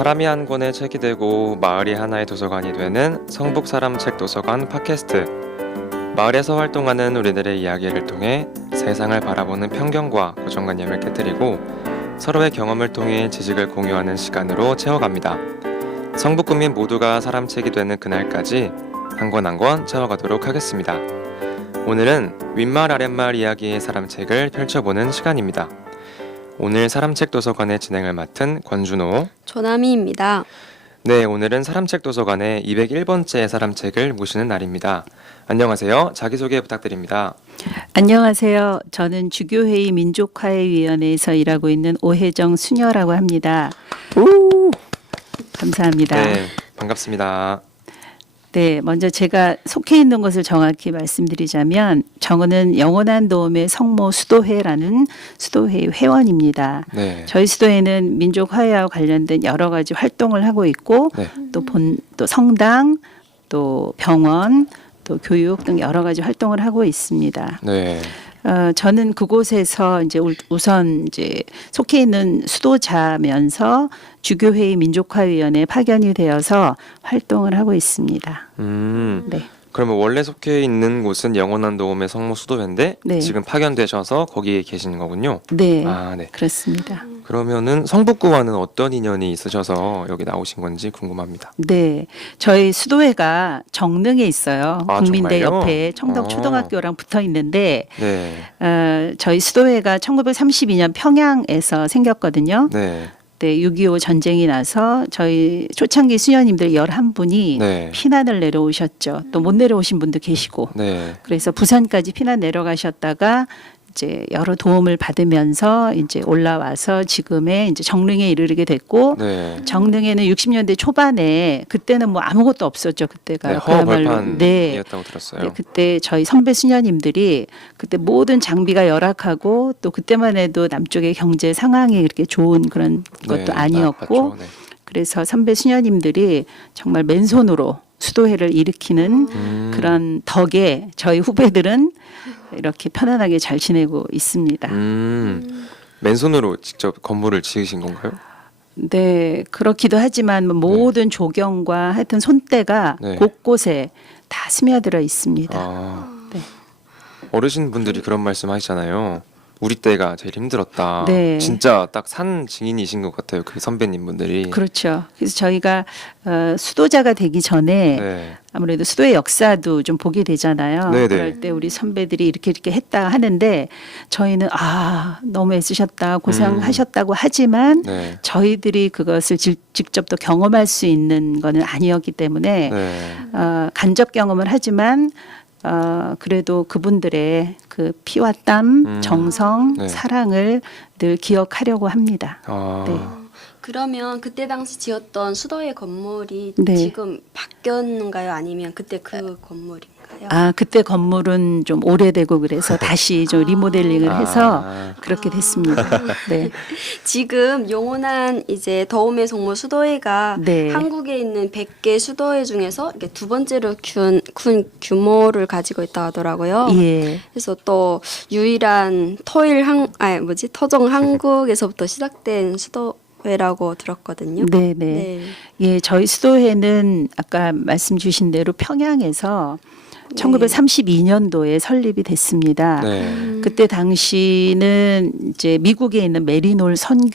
사람이 한 권의 책이 되고 마을이 하나의 도서관이 되는 성북사람책 도서관 팟캐스트. 마을에서 활동하는 우리들의 이야기를 통해 세상을 바라보는 편견과 고정관념을 깨뜨리고 서로의 경험을 통해 지식을 공유하는 시간으로 채워갑니다. 성북구민 모두가 사람책이 되는 그날까지 한 권 한 권 채워가도록 하겠습니다. 오늘은 윗마을 아랫마을 이야기의 사람책을 펼쳐보는 시간입니다. 오늘 사람책 도서관의 진행을 맡은 권준호, 조나미입니다. 네, 오늘은 사람책 도서관의 201번째 사람책을 모시는 날입니다. 안녕하세요. 자기소개 부탁드립니다. 안녕하세요. 저는 주교회의 민족화해위원회에서 일하고 있는 오혜정 수녀라고 합니다. 오! 감사합니다. 네, 반갑습니다. 네, 먼저 제가 속해 있는 것을 정확히 말씀드리자면 저는 영원한 도움의 성모 수도회라는 수도회 회원입니다. 네. 저희 수도회는 민족화해와 관련된 여러 가지 활동을 하고 있고 네. 또 성당, 또 병원, 또 교육 등 여러 가지 활동을 하고 있습니다. 네. 저는 그곳에서 이제 우선 이제 속해 있는 수도자면서 주교회의 민족화위원회에 파견이 되어서 활동을 하고 있습니다. 네. 그러면 원래 속해 있는 곳은 영원한 도움의 성모 수도회인데 네. 지금 파견되셔서 거기에 계시는 거군요. 네, 아, 네. 그렇습니다. 그러면은 성북구와는 어떤 인연이 있으셔서 여기 나오신 건지 궁금합니다. 네, 저희 수도회가 정릉에 있어요. 아, 국민대 정말요? 옆에 청덕초등학교랑 붙어 있는데 네. 저희 수도회가 1932년 평양에서 생겼거든요. 네. 네, 6.25 전쟁이 나서 저희 초창기 수녀님들 11분이 네. 피난을 내려오셨죠. 또 못 내려오신 분도 계시고. 네. 그래서 부산까지 피난 내려가셨다가 이제 여러 도움을 받으면서 이제 올라와서 지금의 이제 정릉에 이르게 됐고, 네. 정릉에는 60년대 초반에 그때는 뭐 아무것도 없었죠. 그때가 네, 그야말로. 허벌판이었다고 들었어요. 네, 그때 저희 선배 수녀님들이 그때 모든 장비가 열악하고 또 그때만 해도 남쪽의 경제 상황이 그렇게 좋은 그런 것도 네, 아니었고, 나빴죠. 네. 그래서 선배 수녀님들이 정말 맨손으로 수도회를 일으키는 그런 덕에 저희 후배들은 이렇게 편안하게 잘 지내고 있습니다. 맨손으로 직접 건물을 지으신 건가요? 네, 그렇기도 하지만 모든 조경과 하여튼 손때가 네. 곳곳에 다 스며들어 있습니다. 아, 네. 어르신분들이 그런 말씀 하시잖아요. 우리 때가 제일 힘들었다. 네. 진짜 딱 산 증인이신 것 같아요. 그 선배님분들이. 그렇죠. 그래서 저희가 수도자가 되기 전에 네. 아무래도 수도의 역사도 좀 보게 되잖아요. 네네. 그럴 때 우리 선배들이 이렇게 했다 하는데 저희는 너무 애쓰셨다 고생하셨다고 하지만 네. 저희들이 그것을 직접 또 경험할 수 있는 거는 아니었기 때문에 네. 간접 경험을 하지만 그래도 그분들의 그 피와 땀, 정성, 네. 사랑을 늘 기억하려고 합니다. 아, 네. 그러면 그때 당시 지었던 수도회 건물이 네. 지금 바뀌었는가요? 아니면 그때 그 건물인가요? 그때 건물은 좀 오래되고 그래서 다시 좀 리모델링을 해서 그렇게 됐습니다. 네. 지금 영원한 이제 더움의 성모 수도회가 네. 한국에 있는 100개 수도회 중에서 이렇게 두 번째로 큰 규모를 가지고 있다 하더라고요. 예. 그래서 또 유일한 터정 한국에서부터 시작된 수도회라고 들었거든요. 네네. 네. 예, 저희 수도회는 아까 말씀 주신 대로 평양에서 1932년도에 설립이 됐습니다. 네. 그때 당시는 이제 미국에 있는 메리놀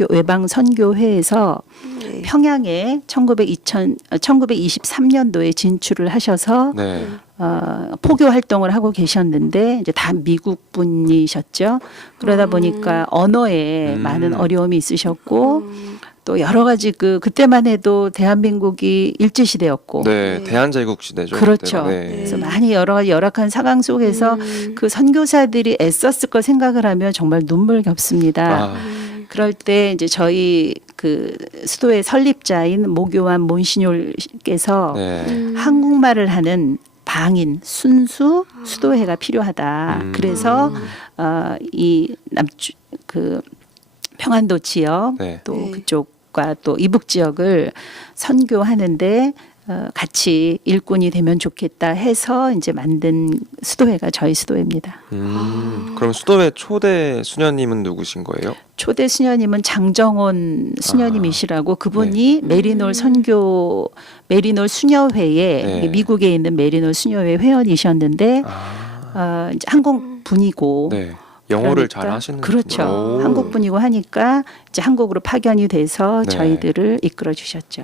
외방 선교회에서 네. 평양에 1923년도에 진출을 하셔서 네. 포교 활동을 하고 계셨는데 이제 다 미국 분이셨죠. 그러다 보니까 언어에 많은 어려움이 있으셨고 또 여러 가지 그때만 해도 대한민국이 일제시대였고 네. 대한제국 시대죠. 그렇죠. 그때가. 네. 그래서 많이 여러 가지 열악한 상황 속에서 그 선교사들이 애썼을 거 생각을 하면 정말 눈물겹습니다. 그럴 때 이제 저희 그 수도의 설립자인 모교환 몬시뇰께서 네. 한국말을 하는 방인 순수 수도회가 필요하다. 그래서 이 남쪽 그 평안도 지역 네. 또 네. 그쪽과 또 이북 지역을 선교하는데 같이 일꾼이 되면 좋겠다 해서 이제 만든 수도회가 저희 수도회입니다. 그럼 수도회 초대 수녀님은 누구신 거예요? 초대 수녀님은 장정원 수녀님이시라고 그분이 메리놀 선교 메리놀 수녀회에 네. 미국에 있는 메리놀 수녀회 회원이셨는데 이제 한국 분이고 네. 영어를 그러니까 잘 하시는 그렇죠. 오. 한국 분이고 하니까 이제 한국으로 파견이 돼서 네. 저희들을 이끌어 주셨죠.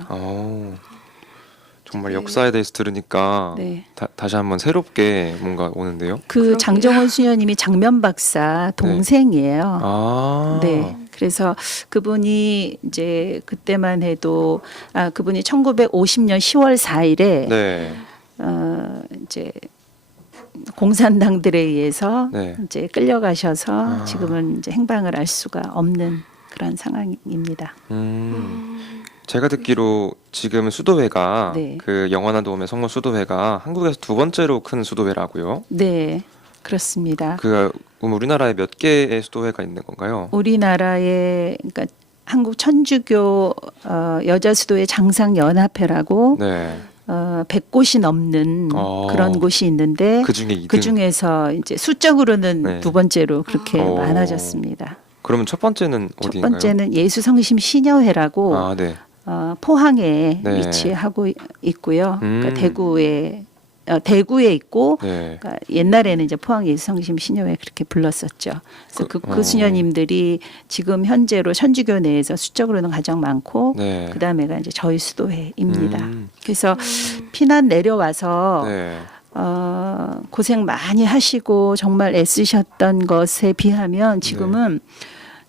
정말 역사에 대해서 들으니까 네. 다시 한번 새롭게 뭔가 오는데요. 그 그러게요. 장정원 수녀님이 장면 박사 동생이에요. 아. 네. 그래서 그분이 이제 그때만 해도 그분이 1950년 10월 4일에 네. 이제 공산당들에 의해서 네. 이제 끌려가셔서 아. 지금은 이제 행방을 알 수가 없는 그런 상황입니다. 제가 듣기로 지금 수도회가 네. 그 영원한 도움의 성모 수도회가 한국에서 두 번째로 큰 수도회라고요. 네, 그렇습니다. 그럼 우리나라에 몇 개의 수도회가 있는 건가요? 우리나라의 그러니까 한국 천주교 여자 수도회 장상연합회라고 네. 100곳이 넘는 그런 곳이 있는데 그 중에 2등. 그 중에서 이제 수적으로는 네. 두 번째로 그렇게 오. 많아졌습니다. 그러면 첫 번째는 첫 어디인가요? 번째는 예수성심 시녀회라고 아, 네. 포항에 네. 위치하고 있고요. 그러니까 대구에 있고 네. 그러니까 옛날에는 이제 포항 예수성심 시녀회 그렇게 불렀었죠. 그래서 그 수녀님들이 지금 현재로 천주교 내에서 수적으로는 가장 많고 네. 그 다음에가 이제 저희 수도회입니다. 음. 그래서 피난 내려와서 네. 고생 많이 하시고 정말 애쓰셨던 것에 비하면 지금은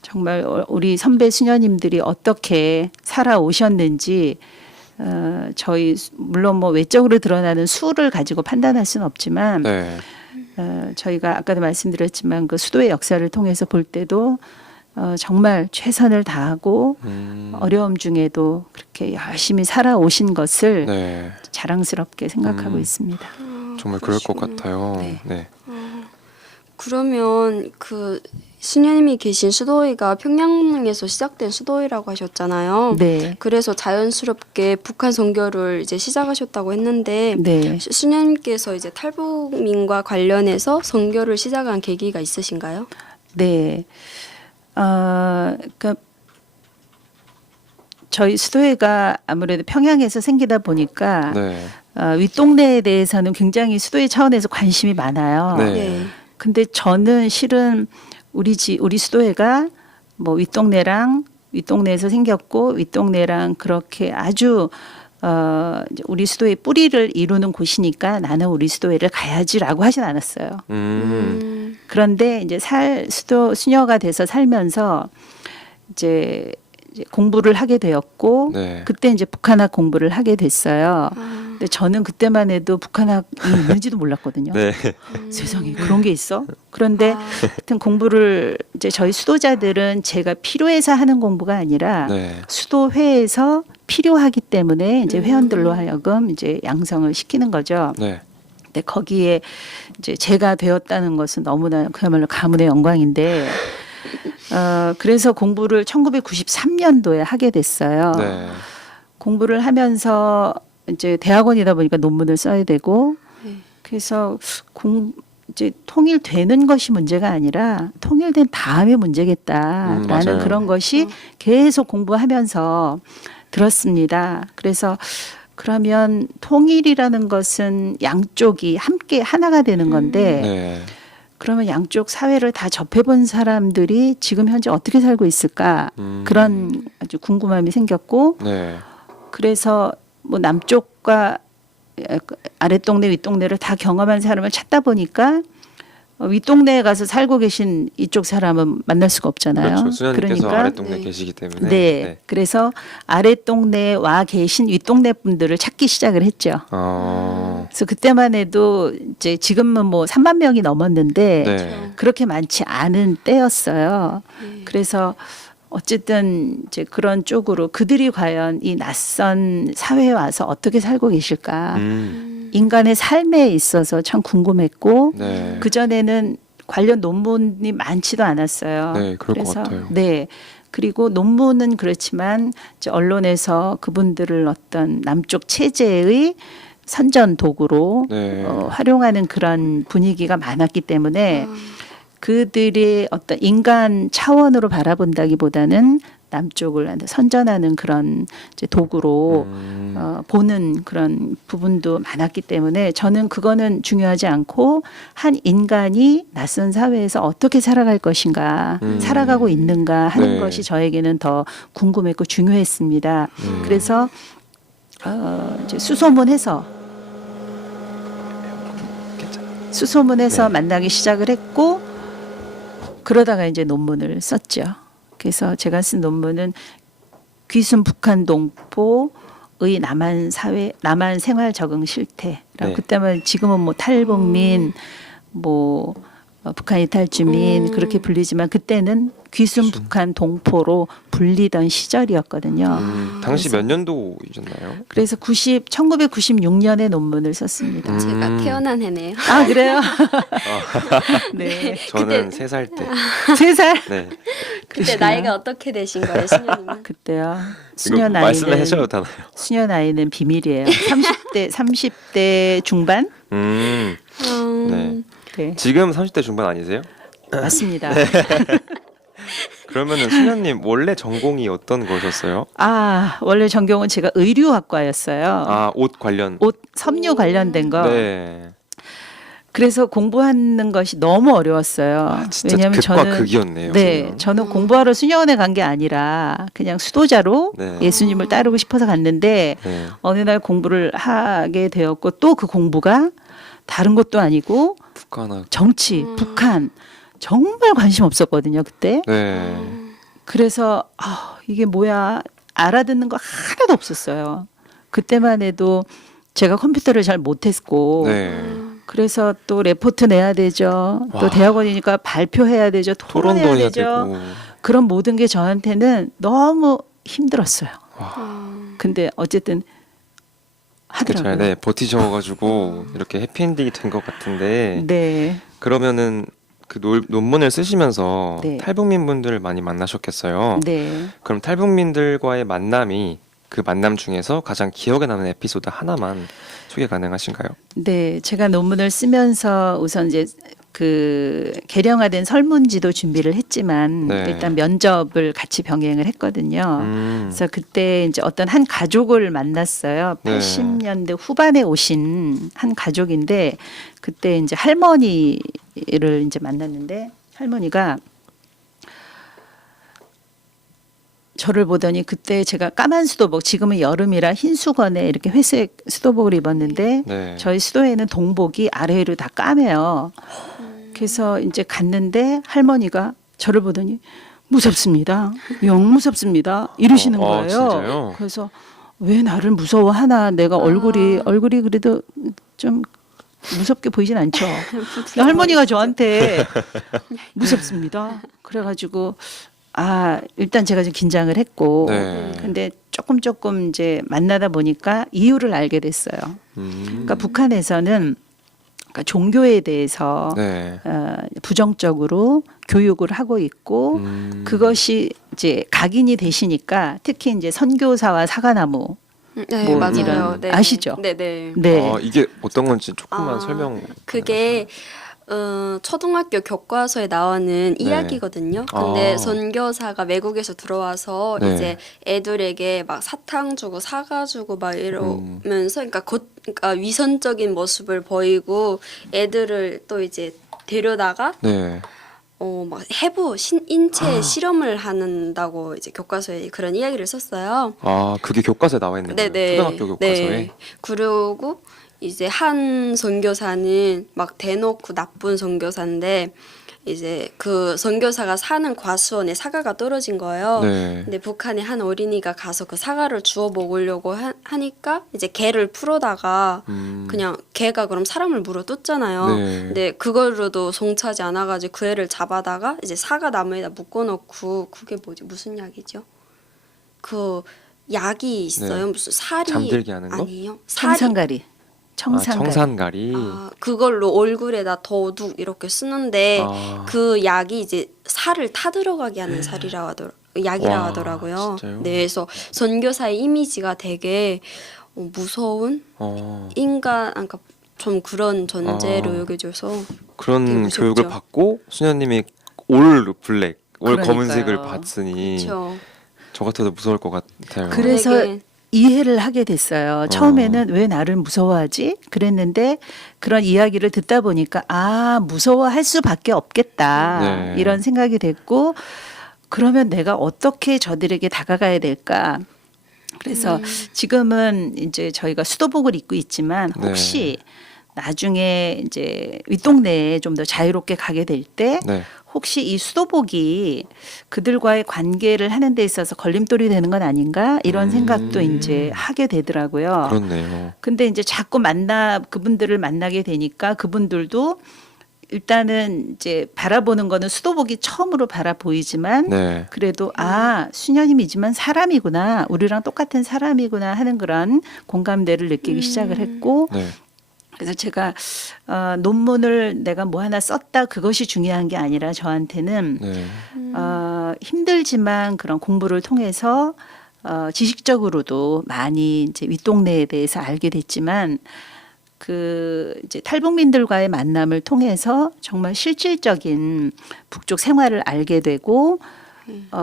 정말 우리 선배 수녀님들이 어떻게 살아오셨는지 저희 물론 뭐 외적으로 드러나는 수를 가지고 판단할 수는 없지만 네. 저희가 아까도 말씀드렸지만 그 수도의 역사를 통해서 볼 때도 정말 최선을 다하고 어려움 중에도 그렇게 열심히 살아오신 것을 네. 자랑스럽게 생각하고 있습니다. 정말 그럴 것 그러시구나. 같아요. 네. 네. 그러면 그 수녀님이 계신 수도회가 평양에서 시작된 수도회라고 하셨잖아요. 네. 그래서 자연스럽게 북한 선교를 이제 시작하셨다고 했는데 네. 수녀님께서 이제 탈북민과 관련해서 선교를 시작한 계기가 있으신가요? 네. 그러니까 저희 수도회가 아무래도 평양에서 생기다 보니까 네. 윗동네에 대해서는 굉장히 수도회 차원에서 관심이 많아요. 네. 근데 저는 실은 우리 수도회가 뭐 윗동네에서 생겼고 윗동네랑 그렇게 아주 이제 우리 수도의 뿌리를 이루는 곳이니까 나는 우리 수도회를 가야지라고 하진 않았어요. 그런데 이제 수녀가 돼서 살면서 이제 공부를 하게 되었고 네. 그때 이제 북한학 공부를 하게 됐어요. 근데 저는 그때만 해도 북한학이 있는지도 몰랐거든요. 네. 세상에 그런 게 있어? 그런데 하여튼 공부를 이제 저희 수도자들은 제가 필요해서 하는 공부가 아니라 네. 수도회에서 필요하기 때문에 이제 회원들로 하여금 이제 양성을 시키는 거죠. 네. 근데 거기에 이제 제가 되었다는 것은 너무나 그야말로 가문의 영광인데 그래서 공부를 1993년도에 하게 됐어요. 네. 공부를 하면서 이제 대학원이다 보니까 논문을 써야 되고 그래서 이제 통일되는 것이 문제가 아니라 통일된 다음에 문제겠다라는 맞아요. 그런 것이 계속 공부하면서 들었습니다. 그래서 그러면 통일이라는 것은 양쪽이 함께 하나가 되는 건데 네. 그러면 양쪽 사회를 다 접해본 사람들이 지금 현재 어떻게 살고 있을까 그런 아주 궁금함이 생겼고 네. 그래서 뭐 남쪽과 아랫동네 윗동네를 다 경험한 사람을 찾다 보니까 윗동네에 가서 살고 계신 이쪽 사람은 만날 수가 없잖아요. 그렇죠. 수녀님께서 아랫동네 네. 계시기 때문에. 네. 그래서 아랫동네에 와 계신 윗동네 분들을 찾기 시작을 했죠. 그래서 그때만 해도 이제 지금은 뭐 3만 명이 넘었는데 네. 그렇게 많지 않은 때였어요. 그래서 어쨌든 이제 그런 쪽으로 그들이 과연 이 낯선 사회에 와서 어떻게 살고 계실까? 인간의 삶에 있어서 참 궁금했고 네. 그 전에는 관련 논문이 많지도 않았어요. 네, 그럴 것 그래서 같아요. 네. 그리고 논문은 그렇지만 이제 언론에서 그분들을 어떤 남쪽 체제의 선전 도구로 네. 활용하는 그런 분위기가 많았기 때문에 그들의 어떤 인간 차원으로 바라본다기보다는 남쪽을 선전하는 그런 이제 도구로 보는 그런 부분도 많았기 때문에 저는 그거는 중요하지 않고 한 인간이 낯선 사회에서 어떻게 살아갈 것인가, 살아가고 있는가 하는 네. 것이 저에게는 더 궁금했고 중요했습니다. 그래서 이제 수소문해서 네. 만나기 시작을 했고 그러다가 이제 논문을 썼죠. 그래서 제가 쓴 논문은 귀순 북한 동포의 남한 사회, 남한 생활 적응 실태라고 네. 그때만 지금은 뭐 탈북민, 뭐 북한 이탈 주민 그렇게 불리지만 그때는 귀순 북한 동포로 불리던 시절이었거든요. 당시 몇 년도이셨나요? 그래서 1996년에 논문을 썼습니다. 제가 태어난 해네요. 아 그래요? 네. 저는 3살 때. 3살? 네. 그때 그러시구나. 나이가 어떻게 되신 거예요, 수녀님은? 그때요. 이거 수녀 말씀을 나이는 하셔도 되나요? 수녀 나이는 비밀이에요. 30대 중반? 네. 네. 지금 30대 중반 아니세요? 맞습니다. 그러면은 수녀님 원래 전공이 어떤 거셨어요? 아, 원래 전공은 제가 의류학과였어요. 아, 옷 관련. 옷 섬유 관련된 거. 네. 그래서 공부하는 것이 너무 어려웠어요. 아, 진짜 왜냐하면 극과 저는 극이었네요. 네, 그냥. 저는 공부하러 수녀원에 간 게 아니라 그냥 수도자로 네. 예수님을 따르고 싶어서 갔는데 네. 어느 날 공부를 하게 되었고 또 그 공부가 다른 것도 아니고 북한학. 정치, 북한 정말 관심 없었거든요 그때. 네. 그래서 이게 뭐야 알아듣는 거 하나도 없었어요. 그때만 해도 제가 컴퓨터를 잘 못했고 네. 그래서 또 레포트 내야 되죠. 또 와. 대학원이니까 발표해야 되죠. 토론도 토론해야 해야 되죠. 되고. 그런 모든 게 저한테는 너무 힘들었어요. 근데 어쨌든 그쵸. 하더라고요. 네, 버티셔가지고 이렇게 해피엔딩이 된 것 같은데. 네. 그러면은 그 논문을 쓰시면서 네. 탈북민 분들을 많이 만나셨겠어요. 네. 그럼 탈북민들과의 만남이 그 만남 중에서 가장 기억에 남는 에피소드 하나만 소개 가능하신가요? 네, 제가 논문을 쓰면서 우선 이제 그 개량화된 설문지도 준비를 했지만 네. 일단 면접을 같이 병행을 했거든요. 그래서 그때 이제 어떤 한 가족을 만났어요. 네. 80년대 후반에 오신 한 가족인데 그때 이제 할머니를 이제 만났는데 할머니가 저를 보더니 그때 제가 까만 수도복, 지금은 여름이라 흰 수건에 이렇게 회색 수도복을 입었는데 네. 저희 수도에는 동복이 아래로 다 까매요. 그래서 이제 갔는데 할머니가 저를 보더니 무섭습니다. 영 무섭습니다. 이러시는 거예요. 진짜요? 그래서 왜 나를 무서워하나? 내가 얼굴이 그래도 좀 무섭게 보이진 않죠. 근데 할머니가 저한테 무섭습니다. 그래가지고 일단 제가 좀 긴장을 했고, 네. 근데 조금 이제 만나다 보니까 이유를 알게 됐어요. 그러니까 북한에서는 그러니까 종교에 대해서 네. 부정적으로 교육을 하고 있고 그것이 이제 각인이 되시니까 특히 이제 선교사와 사과나무 네, 뭐 맞아요. 이런 네. 아시죠? 네, 네. 네. 이게 어떤 건지 조금만 아, 설명. 그게 초등학교 교과서에 나오는 이야기거든요. 근데 아. 선교사가 외국에서 들어와서 네. 이제 애들에게 막 사탕 주고 사과 주고 막 이러면서 그러니까 위선적인 모습을 보이고 애들을 또 이제 데려다가 네. 막 인체 실험을 한다고 이제 교과서에 그런 이야기를 썼어요. 그게 교과서에 나와 있는 거예요. 네네. 초등학교 교과서에. 네. 그리고 이제 한 선교사는 막 대놓고 나쁜 선교사인데 이제 그 선교사가 사는 과수원에 사과가 떨어진 거예요. 네. 근데 북한의 한 어린이가 가서 그 사과를 주워 먹으려고 하니까 이제 개를 풀어다가 그냥 개가 그럼 사람을 물어뜯잖아요. 네. 근데 그걸로도 송차지 않아가지고 그 애를 잡아다가 이제 사과 나무에다 묶어놓고 그게 무슨 약이죠? 그 약이 있어요. 네. 무슨 살이 잠들게 하는 거? 아니에요. 살이 청산가리. 청산가리. 그걸로 얼굴에다 더둑 이렇게 쓰는데 그 약이 이제 살을 타들어가게 하는 살이라고 약이라 와, 하더라고요. 진짜요? 네, 그래서 선교사의 이미지가 되게 무서운 인간, 그러니까 좀 그런 존재로 여겨져서 되게 그런 무섭죠. 교육을 받고 수녀님이 올 블랙, 올 그러니까요. 검은색을 봤으니 그렇죠. 저 같아도 무서울 것 같아요. 그래서 되게 이해를 하게 됐어요. 처음에는 왜 나를 무서워하지? 그랬는데 그런 이야기를 듣다 보니까 아, 무서워할 수밖에 없겠다. 네. 이런 생각이 됐고 그러면 내가 어떻게 저들에게 다가가야 될까? 그래서 지금은 이제 저희가 수도복을 입고 있지만 혹시 나중에 이제 윗동네에 좀 더 자유롭게 가게 될 때 네. 혹시 이 수도복이 그들과의 관계를 하는 데 있어서 걸림돌이 되는 건 아닌가 이런 생각도 이제 하게 되더라고요. 그렇네요. 근데 이제 자꾸 그분들을 만나게 되니까 그분들도 일단은 이제 바라보는 거는 수도복이 처음으로 바라보이지만 네. 그래도 아 수녀님이지만 사람이구나 우리랑 똑같은 사람이구나 하는 그런 공감대를 느끼기 시작을 했고 네. 그래서 제가 논문을 내가 뭐 하나 썼다 그것이 중요한 게 아니라 저한테는 네. 힘들지만 그런 공부를 통해서 지식적으로도 많이 이제 윗동네에 대해서 알게 됐지만 그 이제 탈북민들과의 만남을 통해서 정말 실질적인 북쪽 생활을 알게 되고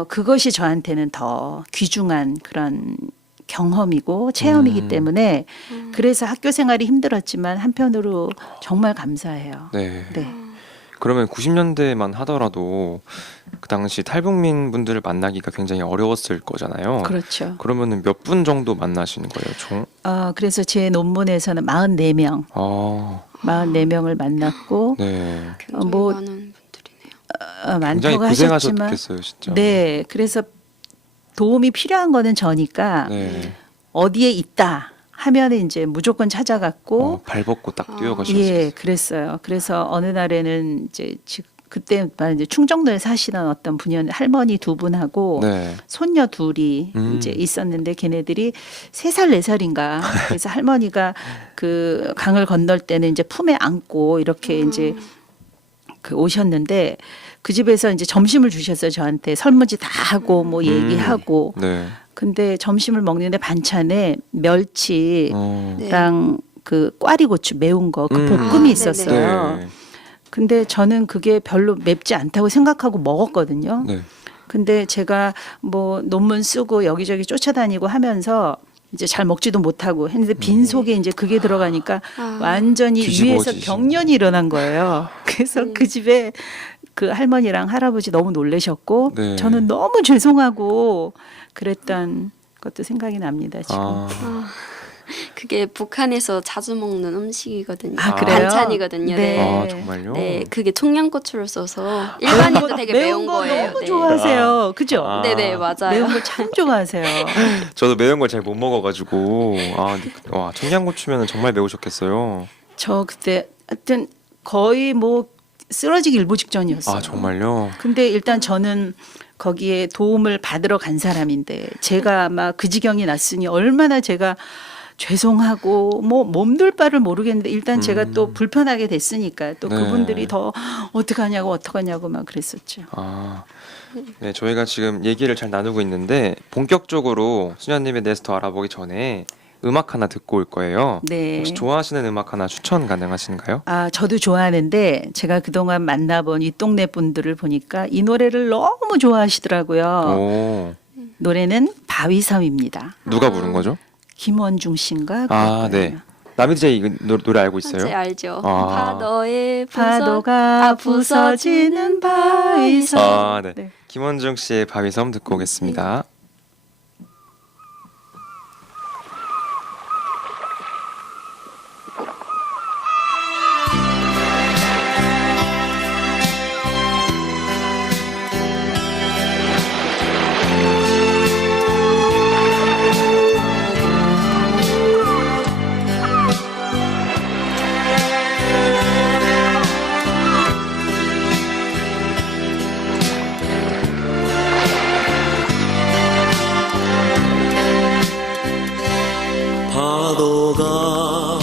그것이 저한테는 더 귀중한 그런 경험이고 체험이기 때문에 그래서 학교 생활이 힘들었지만 한편으로 정말 감사해요. 네. 네. 그러면 90년대만 하더라도 그 당시 탈북민 분들을 만나기가 굉장히 어려웠을 거잖아요. 그렇죠. 그러면은 몇 분 정도 만나시는 거예요, 총? 그래서 제 논문에서는 44명, 아, 44명을 만났고 네. 굉장히 뭐, 많은 분들이네요. 굉장히 많다고 하셨지만 고생하셨겠어요, 진짜. 네, 그래서 도움이 필요한 거는 저니까 네. 어디에 있다 하면 이제 무조건 찾아갔고 발 벗고 딱 뛰어가셨어요. 예, 그랬어요. 그래서 어느 날에는 이제 그때 이제 충정도에 사시는 어떤 분이 할머니 두 분하고 네. 손녀 둘이 이제 있었는데 걔네들이 3살 4살인가 그래서 할머니가 그 강을 건널 때는 이제 품에 안고 이렇게 이제 그 오셨는데 그 집에서 이제 점심을 주셨어요. 저한테 설문지 다 하고 뭐 얘기하고 네. 근데 점심을 먹는데 반찬에 멸치랑 네. 그 꽈리고추 매운 거 그 볶음이 네네. 있었어요. 네. 근데 저는 그게 별로 맵지 않다고 생각하고 먹었거든요. 네. 근데 제가 뭐 논문 쓰고 여기저기 쫓아다니고 하면서 이제 잘 먹지도 못하고 했는데 빈 속에 이제 그게 들어가니까 완전히 위에서 뒤집어지신 경련이 일어난 거예요. 그래서 그 집에 그 할머니랑 할아버지 너무 놀라셨고 네. 저는 너무 죄송하고 그랬던 것도 생각이 납니다. 지금. 그게 북한에서 자주 먹는 음식이거든요. 아, 그래요? 반찬이거든요. 네. 네. 아, 정말요? 네, 그게 청양고추를 써서 일반인도 되게 매운 거 거예요. 너무 네. 좋아하세요. 그죠? 아. 네네, 맞아요. 매운 거 참 좋아하세요. 저도 매운 걸 잘 못 먹어가지고 와 청양고추면은 정말 매우셨겠어요. 저 그때 하여튼 거의 뭐 쓰러지기 일보 직전이었어요. 아 정말요? 근데 일단 저는 거기에 도움을 받으러 간 사람인데 제가 아마 그 지경이 났으니 얼마나 제가 죄송하고 뭐 몸둘 바를 모르겠는데 일단 제가 또 불편하게 됐으니까 또 네. 그분들이 더 어떡하냐고 막 그랬었죠. 네, 저희가 지금 얘기를 잘 나누고 있는데 본격적으로 수녀님에 대해서 더 알아보기 전에 음악 하나 듣고 올 거예요. 네. 혹시 좋아하시는 음악 하나 추천 가능하신가요? 저도 좋아하는데 제가 그동안 만나본 이 동네 분들을 보니까 이 노래를 너무 좋아하시더라고요. 오, 노래는 바위섬입니다. 누가 부른 거죠? 김원중 씨인가? 아, 네. 남희재 이 노래 알고 있어요? 제 알죠. 아. 파도가 부서지는 바위섬. 아, 네. 네. 김원중 씨의 바위섬 듣고 오겠습니다. 파도가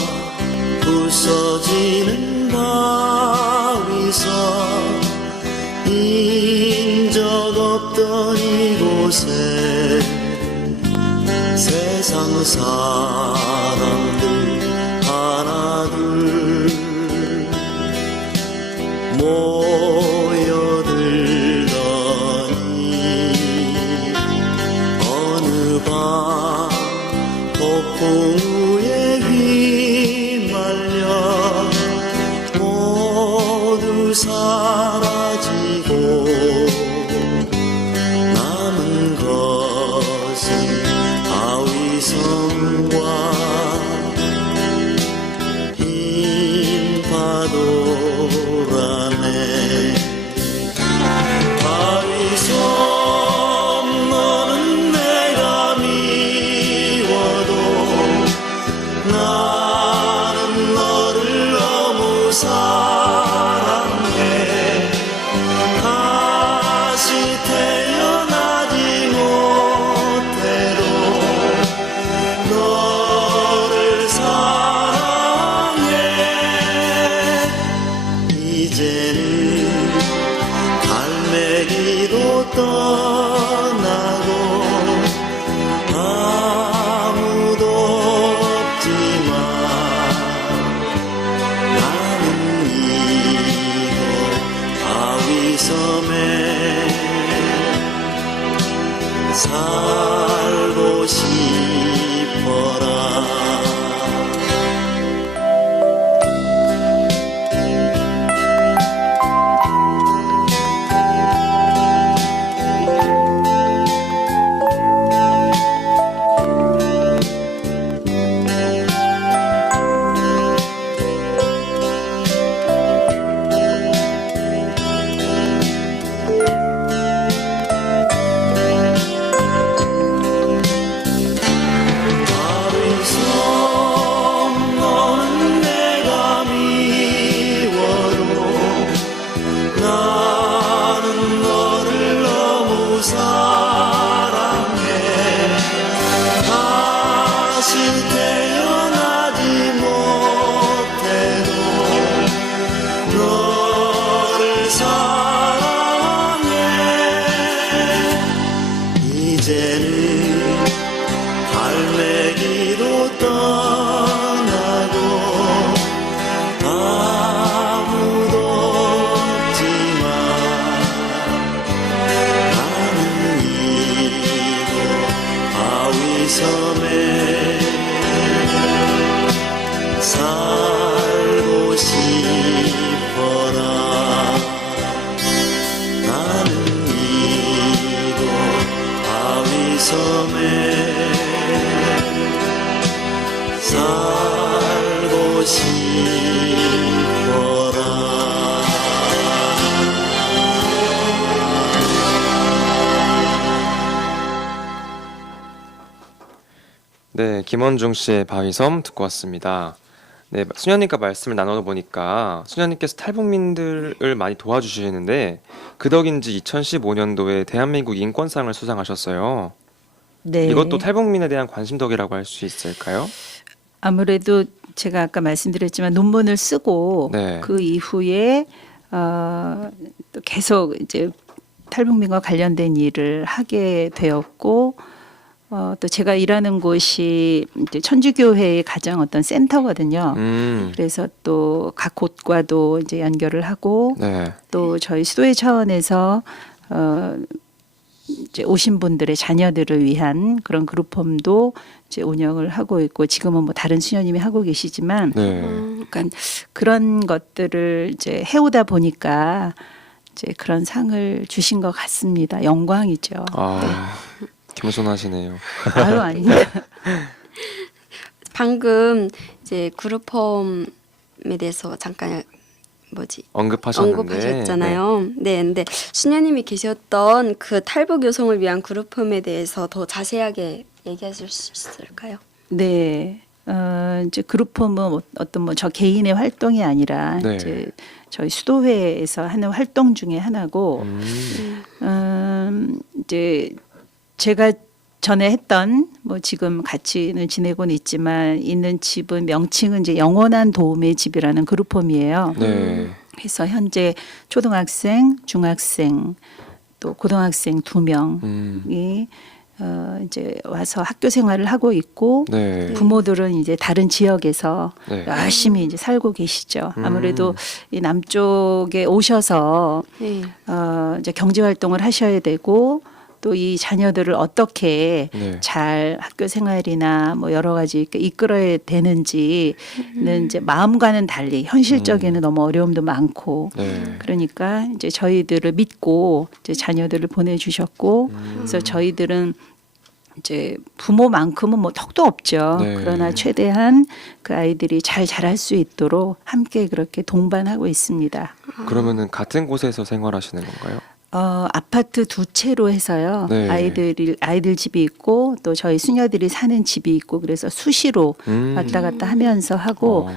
부서지는 바위섬 인적 없던 이곳 이곳에 세상 사람들 하나둘 모여들더니 어느 밤 폭풍우에 휘말려 모두 사라지고 남은 것은 바위섬과 흰 파도라네. 바위섬 너는 내가 미워도 나는 너를 너무 사랑해. 다시 태어나지 못해도 너를 사랑해. 이제는 갈매기도 떠나고 아무도 없지만 나는 이곳 바위섬에 살고 싶어라. 바위섬 너는 내가 미워도 나는 너를 너무 사랑해. 다시 태어나지 못해도 너를 사랑해. 이제는 갈매기도 떠나고 아무도 없지만 나는 이곳 바위섬에 살고 싶어라. 나는 이곳 바위섬에 살고 싶어라. 네, 김원중 씨의 바위섬 듣고 왔습니다. 네, 수녀님과 말씀을 나눠보니까 수녀님께서 탈북민들을 많이 도와주시는데 그 덕인지 2015년도에 대한민국 인권상을 수상하셨어요. 네. 이것도 탈북민에 대한 관심 덕이라고 할 수 있을까요? 아무래도 제가 아까 말씀드렸지만 논문을 쓰고 네. 그 이후에 또 계속 이제 탈북민과 관련된 일을 하게 되었고 또 제가 일하는 곳이 이제 천주교회의 가장 어떤 센터거든요. 그래서 또 각 곳과도 이제 연결을 하고 네. 또 저희 수도회 차원에서 이제 오신 분들의 자녀들을 위한 그런 그룹홈도 이제 운영을 하고 있고 지금은 뭐 다른 수녀님이 하고 계시지만 네. 그러니까 그런 것들을 이제 해오다 보니까 이제 그런 상을 주신 것 같습니다. 영광이죠. 아, 겸손하시네요. 아유 아닙니다. 방금 이제 그룹홈에 대해서 잠깐 언급하셨는데. 언급하셨잖아요. 네, 근데 수녀님이 계셨던 그 탈북 여성을 위한 그룹홈에 대해서 더 자세하게 얘기하실 수 있을까요? 네. 이제 그룹홈은 어떤 뭐 저 개인의 활동이 아니라 네. 이제 저희 수도회에서 하는 활동 중에 하나고 이제 제가 전에 했던 뭐 지금 같이는 지내고는 있지만 있는 집은 명칭은 이제 영원한 도움의 집이라는 그룹홈이에요. 네. 그래서 현재 초등학생, 중학생 또 고등학생 2명이 이제 와서 학교 생활을 하고 있고 네. 부모들은 이제 다른 지역에서 네. 열심히 이제 살고 계시죠. 아무래도 이 남쪽에 오셔서 네. 이제 경제 활동을 하셔야 되고 또 이 자녀들을 어떻게 네. 잘 학교 생활이나 뭐 여러 가지 이렇게 이끌어야 되는지는 이제 마음과는 달리 현실적에는 너무 어려움도 많고 네. 그러니까 이제 저희들을 믿고 이제 자녀들을 보내주셨고 그래서 저희들은 이제 부모만큼은 뭐 턱도 없죠. 네. 그러나 최대한 그 아이들이 잘 자랄 수 있도록 함께 그렇게 동반하고 있습니다. 그러면은 같은 곳에서 생활하시는 건가요? 아파트 2채로 해서요. 네. 아이들 집이 있고 또 저희 수녀들이 사는 집이 있고 그래서 수시로 왔다 갔다 하면서 하고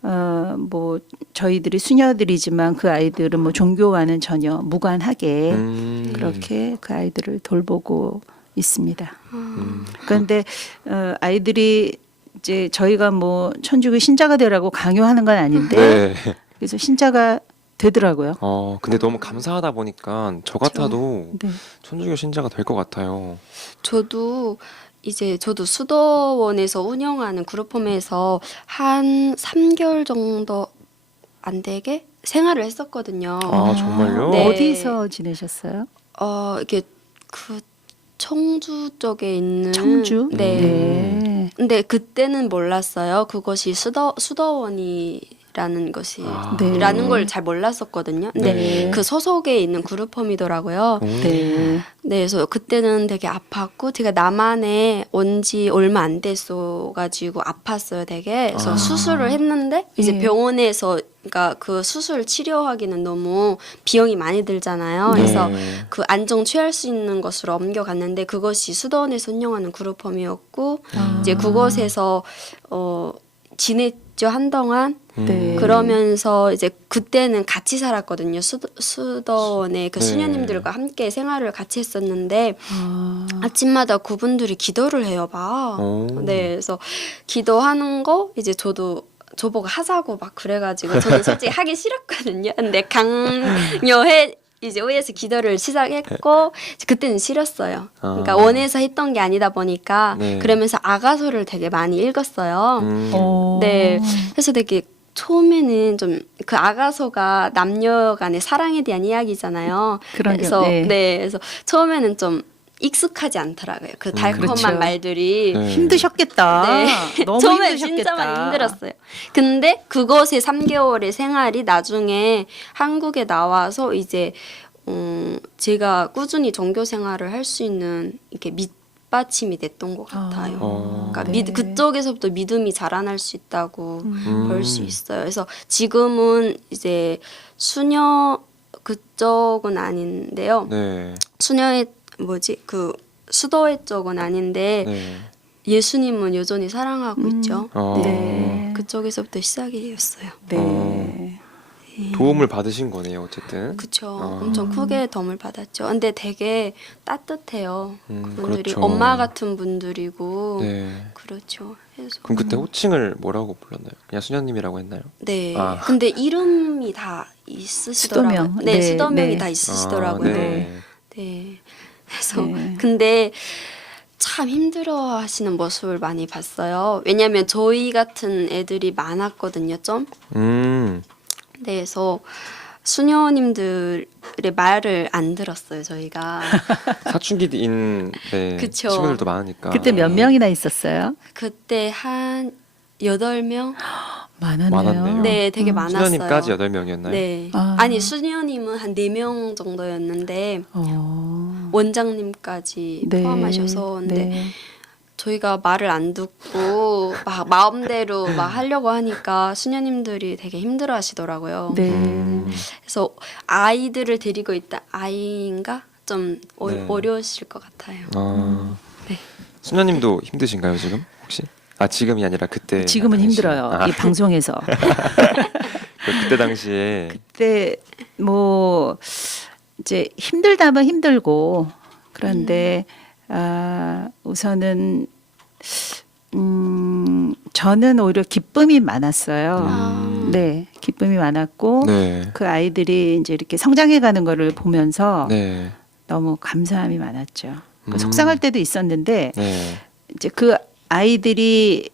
뭐 저희들이 수녀들이지만 그 아이들은 뭐 종교와는 전혀 무관하게 그렇게 그 아이들을 돌보고 있습니다. 그런데 아이들이 이제 저희가 뭐 천주교 신자가 되라고 강요하는 건 아닌데 네. 그래서 신자가 되더라고요. 근데 너무 감사하다 보니까 저 같아도 네. 천주교 신자가 될 것 같아요. 저도 수도원에서 운영하는 그룹홈에서 한 3개월 정도 안 되게 생활을 했었거든요. 아, 정말요? 네. 어디서 지내셨어요? 이게 그 청주 쪽에 있는 청주? 네. 네. 근데 그때는 몰랐어요. 그것이 수도원이라는 것이 네. 라는 걸 잘 몰랐었거든요. 근데 네. 그 소속에 있는 그룹홈이더라고요. 네. 네, 그래서 그때는 되게 아팠고 제가 남한에 온 지 얼마 안 됐어가지고 아팠어요, 되게. 그래서 수술을 했는데 이제 예. 병원에서 그러니까 그 수술 치료하기는 너무 비용이 많이 들잖아요. 그래서 네. 그 안정 취할 수 있는 곳으로 옮겨갔는데 그것이 수도원에서 운영하는 그룹홈이었고 이제 그곳에서 지냈죠 한동안. 네. 그러면서 이제 그때는 같이 살았거든요. 수도원에 그 네. 수녀님들과 함께 생활을 같이 했었는데 아, 아침마다 그분들이 기도를 해요, 막. 오. 네, 그래서 기도하는 거 이제 저보고 하자고 막 그래가지고 저는 솔직히 하기 싫었거든요. 근데 강요해 이제 의해서 기도를 시작했고 그때는 싫었어요. 그러니까 아. 원해서 했던 게 아니다 보니까 네. 그러면서 아가서를 되게 많이 읽었어요. 어. 네, 그래서 되게 처음에는 좀 그 아가서가 남녀간의 사랑에 대한 이야기잖아요. 그런 게, 그래서 네. 그래서 처음에는 좀 익숙하지 않더라고요. 그 달콤한 그렇죠. 말들이. 네. 힘드셨겠다. 네. 너무 처음에 힘드셨겠다. 진짜 많이 힘들었어요. 근데 그것의 3개월의 생활이 나중에 한국에 나와서 이제 제가 꾸준히 종교 생활을 할 수 있는 이렇게 밑받침이 됐던 것 같아요. 그러니까 네. 그쪽에서부터 믿음이 자라날 수 있다고 볼 수 있어요. 그래서 지금은 이제 수녀 그쪽은 아닌데요. 네. 수녀의 그 수도회 쪽은 아닌데 네. 예수님은 여전히 사랑하고 있죠. 네. 그쪽에서부터 시작이었어요. 네. 도움을 받으신 거네요, 어쨌든. 그쵸. 엄청 크게 도움을 받았죠. 근데 되게 따뜻해요. 그분들이 그렇죠. 엄마 같은 분들이고 네. 그렇죠. 그래서 그럼 그때 호칭을 뭐라고 불렀나요? 그냥 수녀님이라고 했나요? 네. 아. 근데 이름이 다 있으시더라고요. 수도명. 네, 네, 수도명이 네. 다 있으시더라고요. 네. 네. 그래서 네. 근데 참 힘들어하시는 모습을 많이 봤어요. 왜냐하면 저희 같은 애들이 많았거든요, 좀. 음. 네, 그래서 수녀님들의 말을 안 들었어요, 저희가. 사춘기인 네, 그쵸. 친구들도 많으니까. 그때 몇 명이나 있었어요? 그때 한 8명? 많았네요. 많았네요. 네, 되게 많았어요. 수녀님까지 8명이었나요? 네. 아. 아니, 수녀님은 한 4명 정도였는데 원장님까지 네. 포함하셔서 근데 네. 저희가 말을 안 듣고 막 마음대로 막 하려고 하니까 수녀님들이 되게 힘들어 하시더라고요. 네. 그래서 아이들을 데리고 있다 아이인가 좀 네. 어려우실 것 같아요. 네. 수녀님도 힘드신가요, 지금? 혹시? 아, 지금이 아니라 그때. 지금은 당시. 힘들어요. 아, 이 방송에서. 그때 당시에. 그때 뭐 이제 힘들다면 힘들고 그런데 우선은 저는 오히려 기쁨이 많았어요. 네, 기쁨이 많았고 네. 그 아이들이 이제 이렇게 성장해 가는 거를 보면서 네. 너무 감사함이 많았죠. 음. 속상할 때도 있었는데 네. 이제 그 아이들이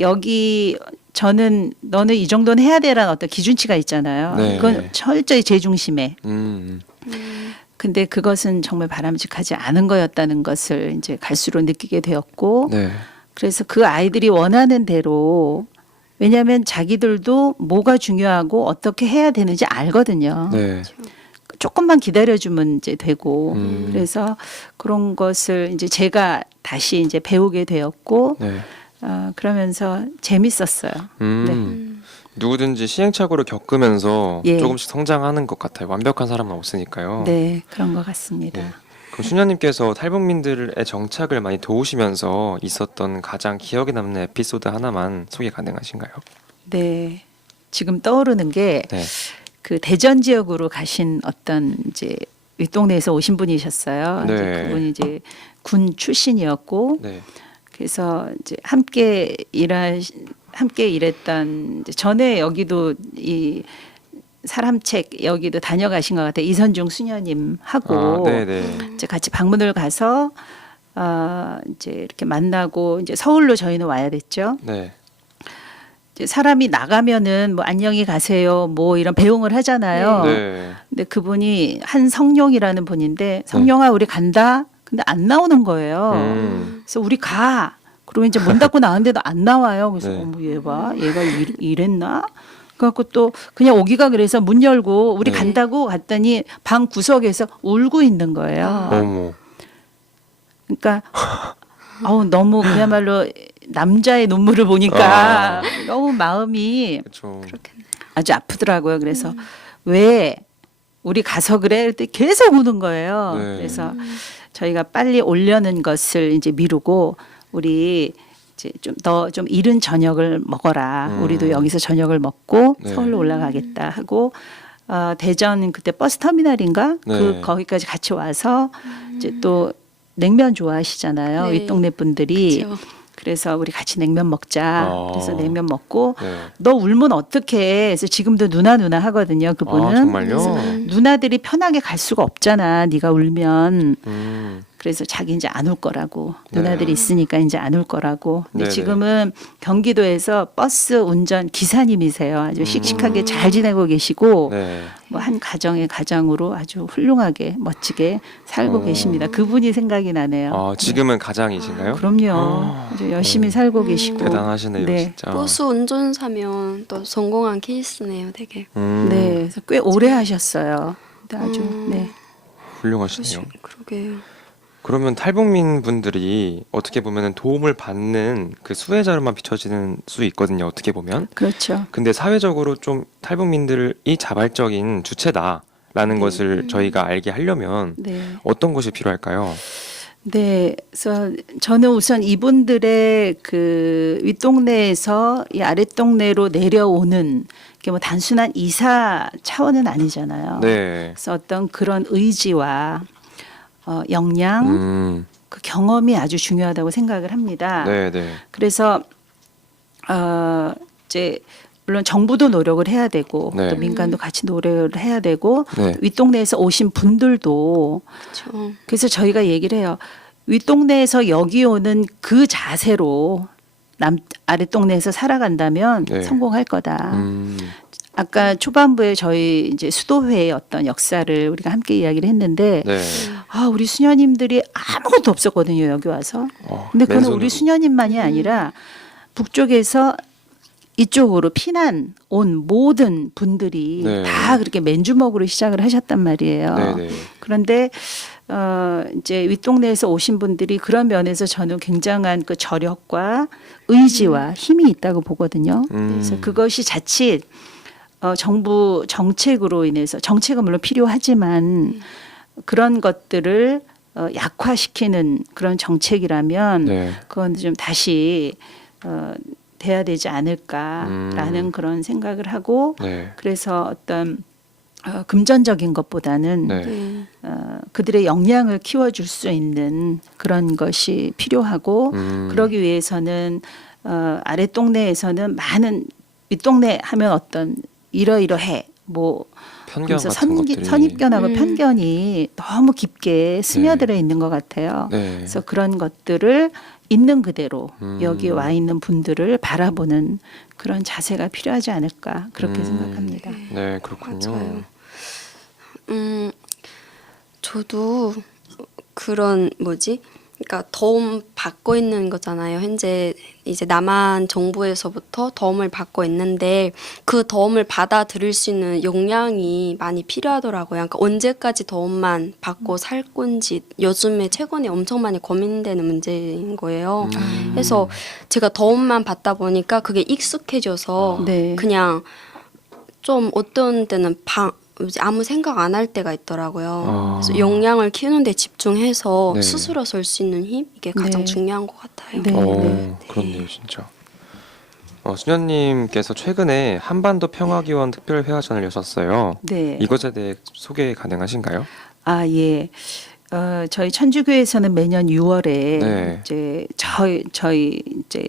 여기 저는 너는 이 정도는 해야 되라는 어떤 기준치가 있잖아요. 네. 그건 철저히 제 중심에. 음. 근데 그것은 정말 바람직하지 않은 거였다는 것을 이제 갈수록 느끼게 되었고, 네. 그래서 그 아이들이 원하는 대로, 왜냐하면 자기들도 뭐가 중요하고 어떻게 해야 되는지 알거든요. 네. 조금만 기다려주면 이제 되고, 음. 그래서 그런 것을 이제 제가 다시 이제 배우게 되었고, 네. 그러면서 재밌었어요. 음. 누구든지 시행착오를 겪으면서 예. 조금씩 성장하는 것 같아요. 완벽한 사람은 없으니까요. 네, 그런 것 같습니다. 네. 그럼 수녀님께서 탈북민들의 정착을 많이 도우시면서 있었던 가장 기억에 남는 에피소드 하나만 소개 가능하신가요? 네, 지금 떠오르는 게 네. 그 대전 지역으로 가신 어떤 이제 윗동네에서 오신 분이셨어요. 네. 이제 그분이 이제 군 출신이었고, 네. 그래서 이제 함께 일했던 이제 전에 여기도 이 사람책 여기도 다녀가신 것 같아요. 이선중 수녀님하고 아, 네네. 이제 같이 방문을 가서 이제 이렇게 만나고 이제 서울로 저희는 와야 됐죠. 네. 이제 사람이 나가면은 뭐 안녕히 가세요 뭐 이런 배웅을 하잖아요. 네. 근데 그분이 한성룡이라는 분인데 성룡아 우리 간다. 근데 안 나오는 거예요. 그래서 우리 가. 그리고 이제 문 닫고 나왔는데도 안 나와요. 그래서 네. 어머 얘 봐. 얘가 이랬나? 그래갖고 또 그냥 오기가 그래서 문 열고 우리 네. 간다고 갔더니 방 구석에서 울고 있는 거예요. 어머. 그러니까 너무 그야말로 남자의 눈물을 보니까 너무 마음이 그렇죠. 아주 아프더라고요. 그래서 왜 우리 가서 그래? 그랬더니 계속 우는 거예요. 네. 그래서 저희가 빨리 오려는 것을 이제 미루고 우리 이제 좀 더 좀 이른 저녁을 먹어라. 우리도 여기서 저녁을 먹고 네. 서울로 올라가겠다 하고 대전 그때 버스 터미널인가 네. 거기까지 같이 와서 이제 또 냉면 좋아하시잖아요. 네. 윗동네 분들이. 그렇죠. 그래서 우리 같이 냉면 먹자. 그래서 냉면 먹고 네. 너 울면 어떡해. 그래서 지금도 누나 하거든요. 그분은. 아, 정말요? 누나들이 편하게 갈 수가 없잖아. 네가 울면. 음. 그래서 자기 이제 안 울 거라고. 네. 누나들이 있으니까 이제 안 울 거라고. 근데 네네. 지금은 경기도에서 버스 운전 기사님이세요. 아주 씩씩하게 잘 지내고 계시고 네. 뭐 한 가정의 가장으로 아주 훌륭하게 멋지게 살고 계십니다. 그분이 생각이 나네요. 아, 지금은 가장이신가요? 그럼요. 아주 열심히 살고 계시고. 대단하시네요, 네. 진짜. 버스 운전사면 또 성공한 케이스네요, 되게. 네, 그래서 꽤 오래 하셨어요. 근데 아주 네. 훌륭하시네요. 그러게요. 그러면 탈북민 분들이 어떻게 보면 도움을 받는 그 수혜자로만 비춰지는 수 있거든요. 어떻게 보면. 그렇죠. 근데 사회적으로 좀 탈북민들이 자발적인 주체다라는 것을 저희가 알게 하려면 네. 어떤 것이 필요할까요? 네, 그래서 저는 우선 이분들의 그 윗동네에서 이 아랫동네로 내려오는 게 뭐 단순한 이사 차원은 아니잖아요. 네. 그래서 어떤 그런 의지와 역량, 그 경험이 아주 중요하다고 생각을 합니다. 네, 네. 그래서 이제 물론 정부도 노력을 해야 되고 네. 또 민간도 같이 노력을 해야 되고 네. 윗동네에서 오신 분들도 그렇죠. 그래서 저희가 얘기를 해요. 윗동네에서 여기 오는 그 자세로 아랫동네에서 살아간다면 네. 성공할 거다. 음. 아까 초반부에 저희 이제 수도회의 어떤 역사를 우리가 함께 이야기를 했는데 네. 우리 수녀님들이 아무것도 없었거든요. 여기 와서. 근데 그건 맨손으로. 우리 수녀님만이 아니라 북쪽에서 이쪽으로 피난 온 모든 분들이 네. 다 그렇게 맨주먹으로 시작을 하셨단 말이에요. 네, 네. 그런데 이제 윗동네에서 오신 분들이 그런 면에서 저는 굉장한 그 저력과 의지와 힘이 있다고 보거든요. 그래서 그것이 자칫 정부 정책으로 인해서 정책은 물론 필요하지만 그런 것들을 약화시키는 그런 정책이라면 네. 그건 좀 다시 돼야 되지 않을까라는 그런 생각을 하고 네. 그래서 어떤 금전적인 것보다는 네. 네. 그들의 역량을 키워줄 수 있는 그런 것이 필요하고 그러기 위해서는 아랫동네에서는 많은 윗동네 하면 어떤 이러이러해 뭐 편견 그래서 같은 것들이. 선입견하고 음. 편견이 너무 깊게 스며들어 있는 것 같아요. 네. 그래서 그런 것들을 있는 그대로 음. 여기 와 있는 분들을 바라보는 그런 자세가 필요하지 않을까 그렇게 생각합니다. 네, 그렇군요. 맞아요. 저도 그런 뭐지? 그러니까 도움 받고 있는 거잖아요. 현재 이제 남한 정부에서부터 도움을 받고 있는데 그 도움을 받아들일 수 있는 역량이 많이 필요하더라고요. 그러니까 언제까지 도움만 받고 살 건지 요즘에 최근에 엄청 많이 고민되는 문제인 거예요. 그래서 제가 도움만 받다 보니까 그게 익숙해져서 네. 그냥 좀 어떤 때는 아무 생각 안 할 때가 있더라고요. 그래서 역량을 키우는 데 집중해서 네. 스스로 설 수 있는 힘 이게 가장 네. 중요한 것 같아요. 네. 그렇네요, 진짜. 수녀님께서 최근에 한반도 평화기원 특별회화전을 여셨어요. 네. 이것에 대해 소개 가능하신가요? 아, 예. 저희 천주교에서는 매년 6월에 네. 이제 저희 이제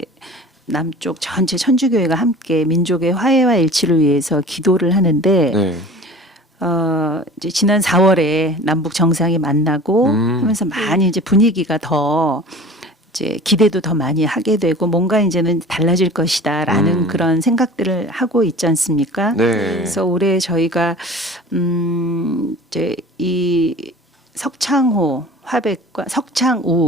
남쪽 전체 천주교회가 함께 민족의 화해와 일치를 위해서 기도를 하는데 네. 이제 지난 4월에 남북 정상이 만나고 하면서 많이 이제 분위기가 더 이제 기대도 더 많이 하게 되고 뭔가 이제는 달라질 것이다라는 그런 생각들을 하고 있지 않습니까? 네. 그래서 올해 저희가 이제 이 석창우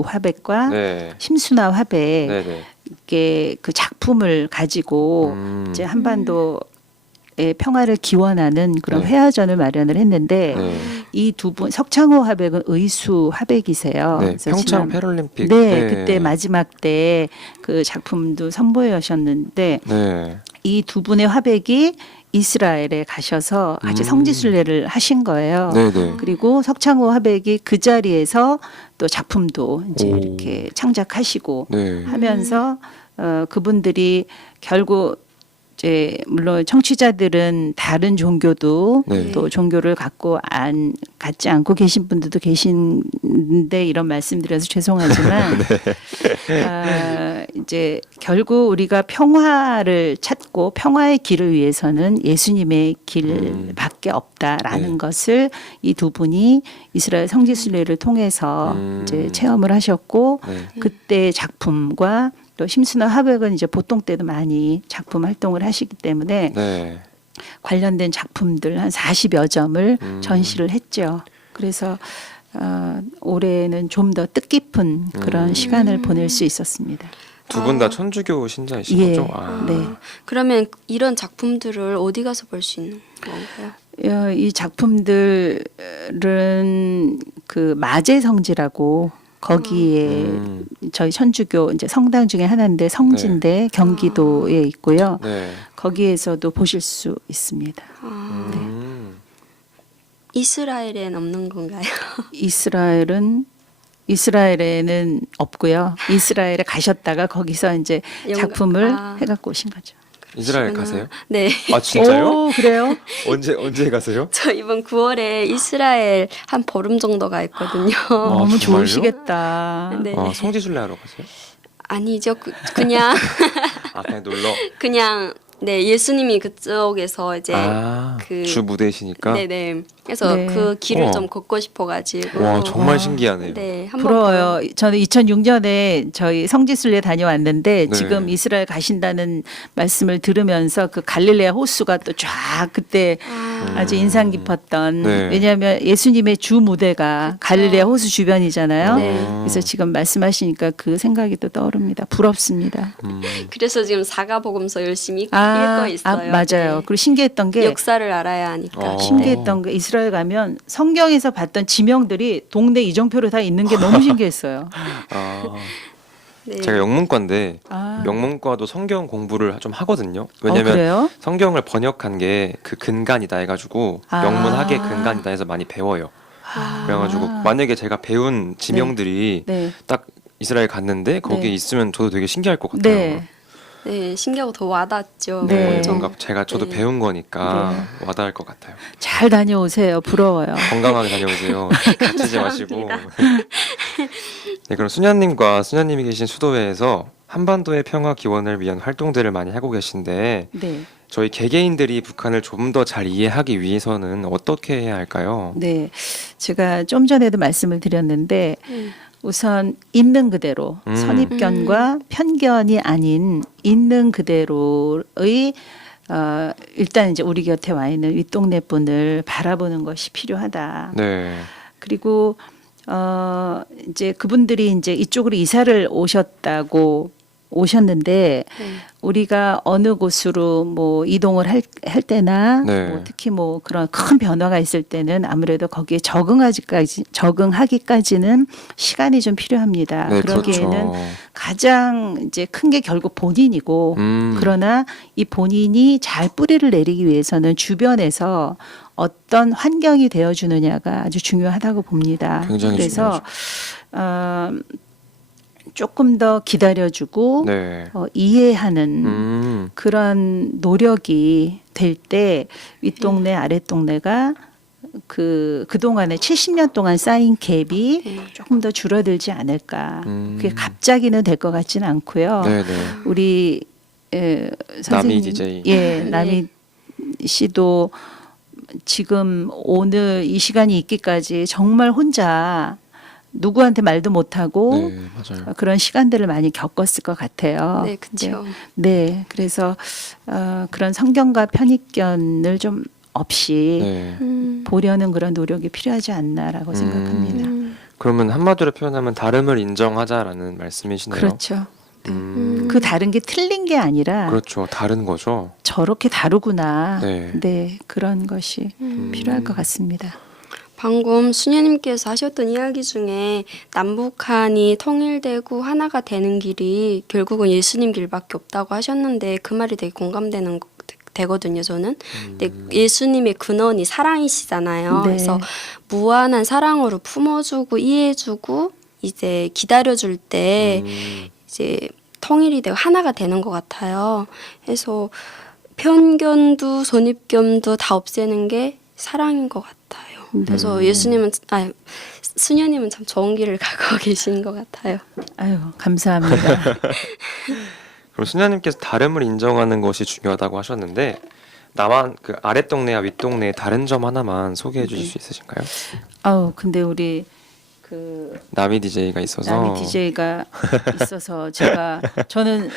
화백과 네. 심순화 화백 네, 네. 이게 그 작품을 가지고 이제 한반도의 평화를 기원하는 그런 네. 회화전을 마련을 했는데 네. 이 두 분 석창호 화백은 의수 화백이세요. 네. 그래서 평창 지난- 패럴림픽. 네, 그때 마지막 때 그 작품도 선보여 하셨는데 네. 이 두 분의 화백이 이스라엘에 가셔서 아주 성지순례를 하신 거예요. 네, 네. 그리고 석창호 화백이 그 자리에서 또 작품도 이제 오. 이렇게 창작하시고 네. 하면서 그분들이 결국 이제 물론 청취자들은 다른 종교도 네. 또 종교를 갖지 않고 계신 분들도 계신데 이런 말씀드려서 죄송하지만 이제 결국 우리가 평화를 찾고 평화의 길을 위해서는 예수님의 길밖에 없다라는 네. 것을 이 두 분이 이스라엘 성지순례를 통해서 이제 체험을 하셨고 네. 그때 작품과 또 심순화 화백은 이제 보통 때도 많이 작품 활동을 하시기 때문에 네. 관련된 작품들 한 40여 점을 전시를 했죠. 그래서 올해는 좀 더 뜻깊은 그런 시간을 보낼 수 있었습니다. 두 분 다 천주교 신자이신 예. 거죠? 아. 네. 그러면 이런 작품들을 어디 가서 볼 수 있는 건가요? 이 작품들은 그 마제성지라고 거기에 저희 천주교 이제 성당 중에 하나인데 성지인데 경기도에 있고요. 네. 거기에서도 보실 수 있습니다. 이스라엘엔 없는 건가요? 이스라엘에는 없고요. 이스라엘에 가셨다가 거기서 이제 작품을 해갖고 오신 거죠. 이스라엘 그러시구나. 가세요? 네. 아, 진짜요? 오, 그래요? 언제 가세요? 저 이번 9월에 이스라엘 한 보름 정도 가 있거든요. 너무 정말요? 좋으시겠다. 네. 성지순례 하러 가세요? 아니죠. 그냥 그냥 놀러. 그냥 네 예수님이 그쪽에서 이제 그 주 무대시니까. 네네. 그래서 네. 그 길을 우와. 좀 걷고 싶어가지고. 와, 정말 신기하네요. 네, 한번 부러워요. 저는 2006년에 저희 성지순례 다녀왔는데 네. 지금 이스라엘 가신다는 말씀을 들으면서 그 갈릴레아 호수가 또 쫙 그때 아주 인상 깊었던 네. 왜냐하면 예수님의 주 무대가 갈릴레아 호수 주변이잖아요. 네. 그래서 지금 말씀하시니까 그 생각이 또 떠오릅니다. 부럽습니다. 그래서 지금 사가복음서 열심히 읽고 있어요. 맞아요. 네. 그리고 신기했던 게 역사를 알아야 하니까. 신기했던 게 이스라엘 가면 성경에서 봤던 지명들이 동네 이정표로 다 있는 게 너무 신기했어요. 네. 제가 영문과인데 아. 영문과도 성경 공부를 좀 하거든요. 왜냐면 그래요? 성경을 번역한 게 그 근간이다 해가지고 아. 영문학의 근간이다 해서 많이 배워요. 그래가지고 만약에 제가 배운 지명들이 네. 딱 이스라엘 갔는데 거기에 네. 있으면 저도 되게 신기할 것 같아요. 네. 네, 신기하고 더 와닿죠. 네. 엄청. 뭔가 저도 네. 배운 거니까 와닿을 것 같아요. 잘 다녀오세요. 부러워요. 건강하게 다녀오세요. 다치지 마시고. 네, 그럼 수녀님과 수녀님이 계신 수도회에서 한반도의 평화 기원을 위한 활동들을 많이 하고 계신데 네. 저희 개개인들이 북한을 좀 더 잘 이해하기 위해서는 어떻게 해야 할까요? 네, 제가 좀 전에도 말씀을 드렸는데 우선 있는 그대로 선입견과 편견이 아닌 있는 그대로의 일단 이제 우리 곁에 와 있는 윗동네 분을 바라보는 것이 필요하다. 네. 그리고 이제 그분들이 이제 이쪽으로 이사를 오셨는데 우리가 어느 곳으로 뭐 이동을 할 때나 네. 뭐 특히 뭐 그런 큰 변화가 있을 때는 아무래도 거기에 적응하기까지는 시간이 좀 필요합니다. 네, 그러기에는 그렇죠. 가장 이제 큰 게 결국 본인이고 그러나 이 본인이 잘 뿌리를 내리기 위해서는 주변에서 어떤 환경이 되어주느냐가 아주 중요하다고 봅니다. 굉장히 그래서 조금 더 기다려주고 네. 이해하는 그런 노력이 될 때 윗동네 아랫동네가 그동안에 70년 동안 쌓인 갭이 조금 더 줄어들지 않을까. 그게 갑자기는 될 것 같지는 않고요. 네, 네. 우리 선생님, DJ. 예, 남희 씨도 지금 오늘 이 시간이 있기까지 정말 혼자 누구한테 말도 못하고 네, 맞아요. 그런 시간들을 많이 겪었을 것 같아요. 네, 그렇죠. 네, 그래서 그런 성견과 편익견을 좀 없이 네. 보려는 그런 노력이 필요하지 않나라고 생각합니다. 그러면 한마디로 표현하면 다름을 인정하자라는 말씀이시네요. 그렇죠. 그 다른 게 틀린 게 아니라 그렇죠. 다른 거죠. 저렇게 다르구나. 네. 네, 그런 것이 필요할 것 같습니다. 방금 수녀님께서 하셨던 이야기 중에 남북한이 통일되고 하나가 되는 길이 결국은 예수님 길밖에 없다고 하셨는데 그 말이 되게 되거든요, 저는. 근데 예수님의 근원이 사랑이시잖아요. 네. 그래서 무한한 사랑으로 품어주고 이해해주고 이제 기다려줄 때 이제 통일이 되고 하나가 되는 것 같아요. 그래서 편견도 선입견도 다 없애는 게 사랑인 것 같아요. 그래서 수녀님은 참 좋은 길을 가고 계신 것 같아요. 아유, 감사합니다. 그럼 수녀님께서 다름을 인정하는 것이 중요하다고 하셨는데 나만 그 아랫동네와 윗동네의 다른 점 하나만 소개해 주실 수 있으신가요? 아우, 근데 우리 그 남희 DJ가 있어서 남이 DJ가 있어서 저는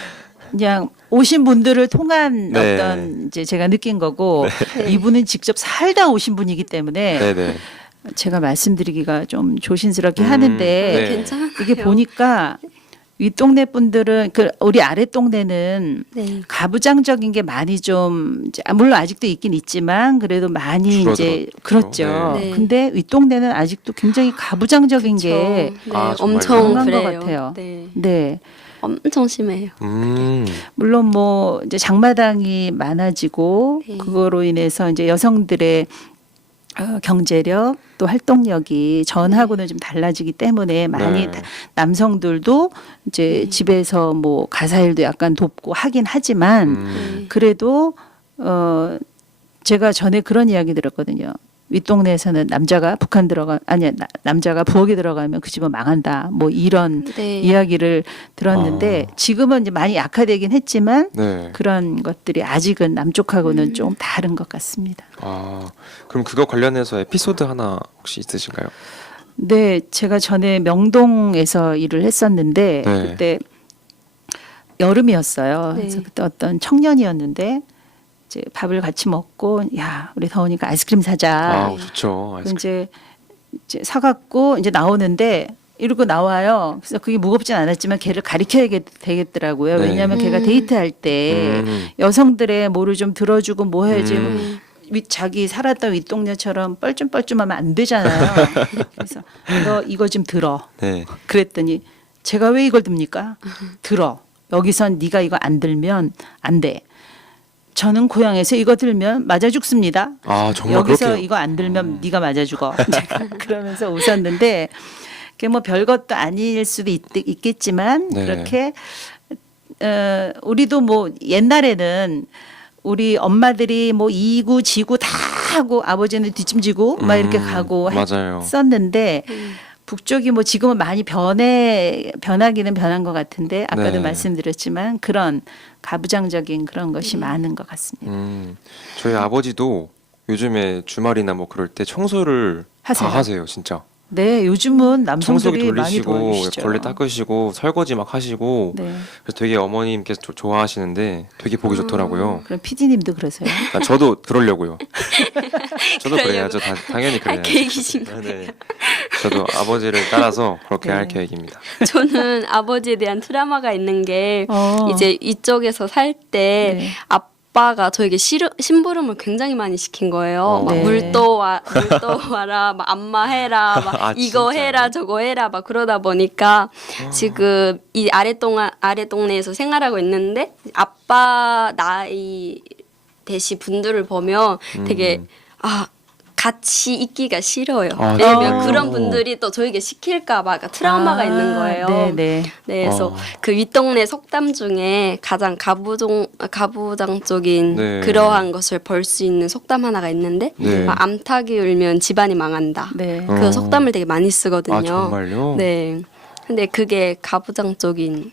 그냥 오신 분들을 통한 네. 어떤 이제 제가 느낀 거고 이분은 직접 살다 오신 분이기 때문에 네네. 제가 말씀드리기가 좀 조심스럽게 하는데 네. 괜찮아요. 이게 보니까 윗동네 분들은 우리 아랫동네는 네. 가부장적인 게 많이 좀 이제 물론 아직도 있긴 있지만 그래도 많이 이제 줄어들었죠. 그렇죠. 네. 근데 윗동네는 아직도 굉장히 가부장적인 게 네, 아, 정말요? 엄청 강한 것 그래요. 같아요. 네. 네. 엄청 심해요. 물론 뭐 이제 장마당이 많아지고 네. 그거로 인해서 이제 여성들의 경제력 또 활동력이 전하고는 좀 달라지기 때문에 많이 네. 남성들도 이제 집에서 뭐 가사일도 약간 돕고 하긴 하지만 네. 그래도 제가 전에 그런 이야기 들었거든요. 윗동네에서는 남자가 남자가 부엌에 들어가면 그 집은 망한다. 뭐 이런 네. 이야기를 들었는데 지금은 이제 많이 약화되긴 했지만 네. 그런 것들이 아직은 남쪽하고는 좀 다른 것 같습니다. 아, 그럼 그거 관련해서 에피소드 하나 혹시 있으신가요? 네, 제가 전에 명동에서 일을 했었는데 네. 그때 여름이었어요. 네. 그래서 그때 어떤 청년이었는데 이제 밥을 같이 먹고 야, 우리 더우니까 아이스크림 사자. 아, 좋죠. 그 아이스크림. 이제 사갖고 이제 나오는데 이러고 나와요. 그래서 그게 무겁진 않았지만 걔를 가리켜야 되겠더라고요. 네. 왜냐하면 걔가 데이트할 때 여성들의 뭐를 좀 들어주고 뭐 해야지 자기 살았던 윗동네처럼 뻘쭘뻘쭘하면 안 되잖아요. 그래서 너 이거 좀 들어. 네. 그랬더니 제가 왜 이걸 듭니까? 들어. 여기선 네가 이거 안 들면 안 돼. 저는 고향에서 이거 들면 맞아 죽습니다. 아, 정말 여기서 그렇게 이거 안 들면 네가 맞아 죽어. 제가 그러면서 웃었는데 그게 뭐 별것도 아닐 수도 있겠지만 네. 그렇게 우리도 뭐 옛날에는 우리 엄마들이 뭐 이구 지구 다 하고 아버지는 뒷짐지고 막 이렇게 가고 맞아요. 했었는데 북쪽이 뭐 지금은 많이 변하기는 변한 것 같은데 아까도 네. 말씀드렸지만 그런 가부장적인 그런 것이 많은 것 같습니다. 저희 아버지도 요즘에 주말이나 뭐 그럴 때 청소를 하세요? 다 하세요, 진짜. 네, 요즘은 청소기 남성들이 많이 돌리시고 도와주시죠. 걸레 닦으시고 설거지 막 하시고 네, 그래서 되게 어머님께서 좋아하시는데 되게 보기 좋더라고요. 그럼 PD님도 그러세요? 아, 저도 그러려고요. 저도 그러려고. 그래야죠. 당연히 할 그래야죠. 계획이십니다. 네. 저도 아버지를 따라서 그렇게 네. 할 계획입니다. 저는 아버지에 대한 트라우마가 있는 게 어. 이제 이쪽에서 살 때 네. 아빠가 저에게 심부름을 굉장히 많이 시킨 거예요. 막 네. 물 떠와라, 막 안마해라, 막 아, 이거 진짜요? 해라, 저거 해라, 막 그러다 보니까 지금 이 아래 동네에서 생활하고 있는데 아빠 나이 대시 분들을 보면 되게 같이 있기가 싫어요. 아, 왜냐면 정말요? 그런 분들이 또 저에게 시킬까봐 트라우마가 있는 거예요. 네, 네. 네, 그래서 아. 그 윗동네 속담 중에 가장 가부장적인 네. 그러한 것을 벌 수 있는 속담 하나가 있는데 네. 막 암탉이 울면 집안이 망한다. 네. 그 속담을 되게 많이 쓰거든요. 아, 정말요? 네. 근데 그게 가부장적인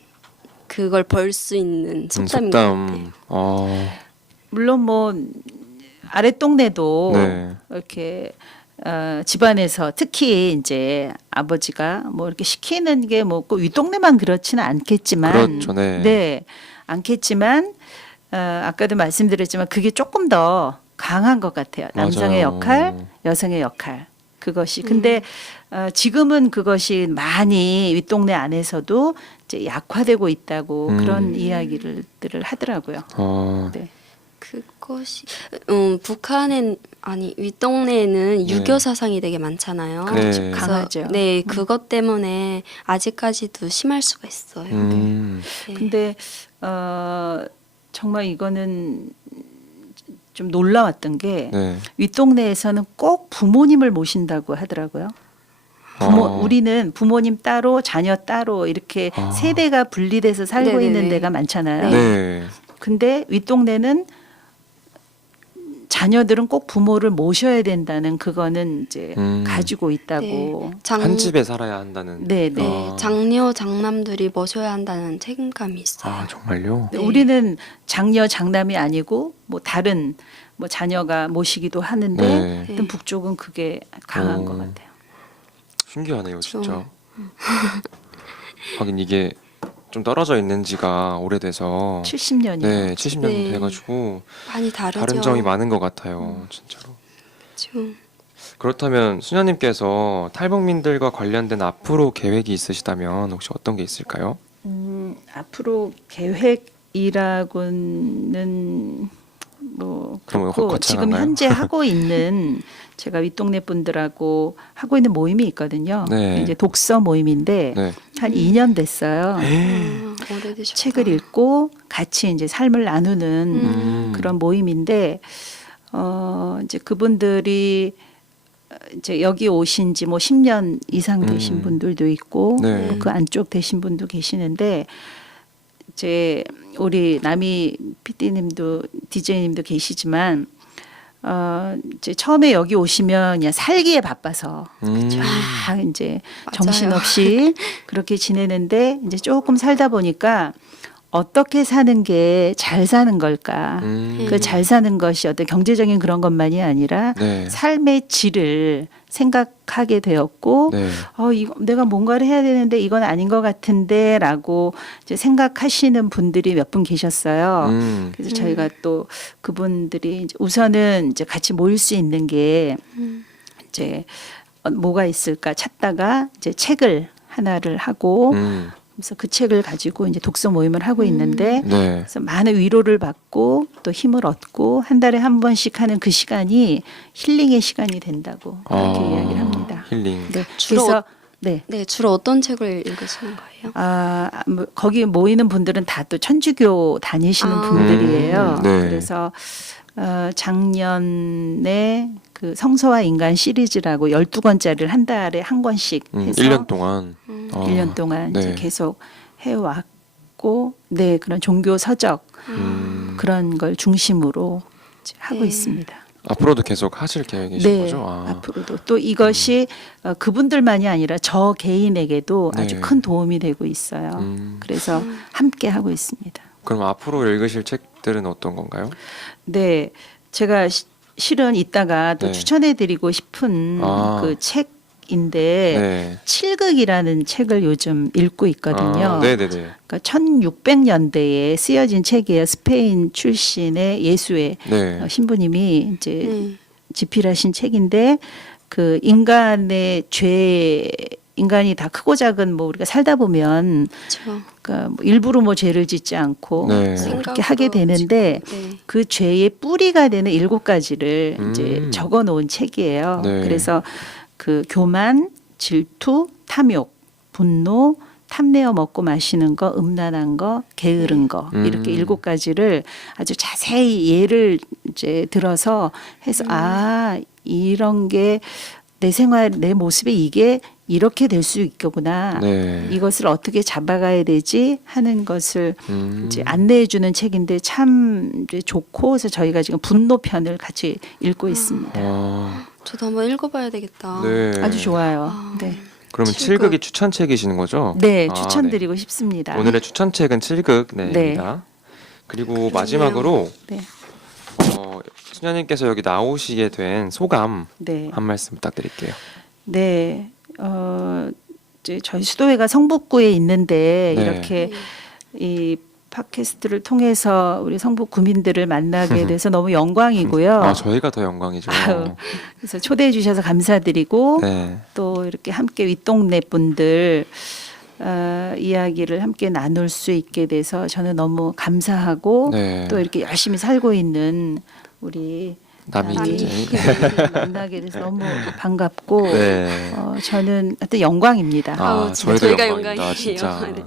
그걸 벌 수 있는 속담인 것 같아요. 속담. 물론 뭐 아랫동네도 네. 이렇게 집안에서 특히 이제 아버지가 뭐 이렇게 시키는 게 뭐 꼭 윗동네만 그렇지는 않겠지만 그렇죠, 네. 않겠지만 아까도 말씀드렸지만 그게 조금 더 강한 것 같아요. 남성의 맞아요. 역할, 여성의 역할. 그것이 근데 지금은 그것이 많이 윗동네 안에서도 이제 약화되고 있다고 그런 이야기들을 하더라고요. 네. 그것이 북한엔 아니 윗동네에는 네. 유교 사상이 되게 많잖아요. 그렇죠. 그래서 강하죠. 네, 그것 때문에 아직까지도 심할 수가 있어요. 네. 근데 정말 이거는 좀 놀라웠던 게 네. 윗동네에서는 꼭 부모님을 모신다고 하더라고요. 우리는 부모님 따로 자녀 따로 이렇게 세대가 분리돼서 살고 네네네. 있는 데가 많잖아요. 네. 근데 윗동네는 자녀들은 꼭 부모를 모셔야 된다는 그거는 이제 가지고 있다고. 한 집에 살아야 한다는. 네, 네, 네. 장녀 장남들이 모셔야 한다는 책임감이 있어요. 아, 정말요? 네. 우리는 장녀 장남이 아니고 뭐 다른 뭐 자녀가 모시기도 하는데 네. 하여튼 북쪽은 그게 강한 것 같아요. 신기하네요, 진짜. 하긴 이게 좀 떨어져 있는 지가 오래돼서 70년이요. 네, 70년 네. 돼가지고 많이 다르죠. 다른 점이 많은 것 같아요, 진짜로. 지금 그렇다면 수녀님께서 탈북민들과 관련된 앞으로 계획이 있으시다면 혹시 어떤 게 있을까요? 앞으로 계획이라고는 뭐 그럼 그렇고 지금 거창한가요? 현재 하고 있는 제가 윗동네 분들하고 하고 있는 모임이 있거든요. 네. 이제 독서 모임인데 네. 한 2년 됐어요. 오래되셨다. 책을 읽고 같이 이제 삶을 나누는 그런 모임인데 이제 그분들이 이제 여기 오신 지 뭐 10년 이상 되신 분들도 있고 네. 또 그 안쪽 되신 분도 계시는데 이제 우리 남이 PD님도 DJ님도 계시지만 이제 처음에 여기 오시면 그냥 살기에 바빠서 막 이제 맞아요. 정신없이 그렇게 지내는데 이제 조금 살다 보니까 어떻게 사는 게 잘 사는 걸까? 그 잘 사는 것이 어떤 경제적인 그런 것만이 아니라 네. 삶의 질을 생각하게 되었고, 네. 이거 내가 뭔가를 해야 되는데 이건 아닌 것 같은데라고 이제 생각하시는 분들이 몇 분 계셨어요. 그래서 저희가 또 그분들이 이제 우선은 이제 같이 모일 수 있는 게 이제 뭐가 있을까 찾다가 이제 책을 하나를 하고 그래서 그 책을 가지고 이제 독서 모임을 하고 있는데 네. 그래서 많은 위로를 받고 또 힘을 얻고 한 달에 한 번씩 하는 그 시간이 힐링의 시간이 된다고 그렇게 이야기를 합니다. 힐링. 네. 주로 그래서 네. 네, 주로 어떤 책을 읽으시는 거예요? 뭐 거기 모이는 분들은 다 또 천주교 다니시는 분들이에요. 네. 그래서 작년에 그 성서와 인간 시리즈라고 12권짜리를 한 달에 한 권씩 해서 1년 동안. 1년 동안 네. 이제 계속 해왔고, 네, 그런 종교 서적 그런 걸 중심으로 이제 하고 네. 있습니다. 앞으로도 계속 하실 계획이신 네, 거죠? 아. 앞으로도 또 이것이 그분들만이 아니라 저 개인에게도 네. 아주 큰 도움이 되고 있어요. 그래서 함께 하고 있습니다. 그럼 앞으로 읽으실 책들은 어떤 건가요? 네, 제가 실은 이따가 또 네. 추천해드리고 싶은 아. 그 책인데 네. 칠극이라는 책을 요즘 읽고 있거든요. 아, 네네네. 그러니까 1600년대에 쓰여진 책이에요. 스페인 출신의 예수의 네. 신부님이 이제 네. 집필하신 책인데 그 인간의 죄, 인간이 다 크고 작은 뭐 우리가 살다 보면 그렇죠. 그러니까 뭐 일부러 뭐 죄를 짓지 않고 네. 뭐 그렇게 생각으로 하게 되는데 네. 그 죄의 뿌리가 되는 7가지를 이제 음. 적어 놓은 책이에요. 네. 그래서 그 교만, 질투, 탐욕, 분노, 탐내어 먹고 마시는 거, 음란한 거, 게으른 거 이렇게 7가지를 아주 자세히 예를 이제 들어서 해서 아 이런 게 내 생활, 내 모습에 이게 이렇게 될 수 있겠구나. 네. 이것을 어떻게 잡아가야 되지 하는 것을 음. 이제 안내해 주는 책인데 참 이제 좋고 그래서 저희가 지금 분노편을 같이 읽고 있습니다. 아, 저도 한번 읽어봐야 되겠다. 네. 아주 좋아요. 네, 그러면 칠극. 칠극이 추천책이시는 거죠? 네 아, 추천드리고 싶습니다. 네. 오늘의 추천책은 칠극입니다. 그리고 마지막으로 네, 수녀님께서 여기 나오시게 된 소감 네, 한 말씀 부탁드릴게요. 네. 이제 저희 수도회가 성북구에 있는데 네. 이렇게 이 팟캐스트를 통해서 우리 성북 구민들을 만나게 돼서 너무 영광이고요. 아, 저희가 더 영광이죠. 아유, 그래서 초대해 주셔서 감사드리고 네. 또 이렇게 함께 윗동네 분들 이야기를 함께 나눌 수 있게 돼서 저는 너무 감사하고 네. 또 이렇게 열심히 살고 있는 우리 남이 남이. DJ. 만나게 돼서 너무 반갑고 네. 저는 하여튼 영광입니다. 아, 아우, 저희도 저희가 영광입니다, 영광이에요. 진짜. 네.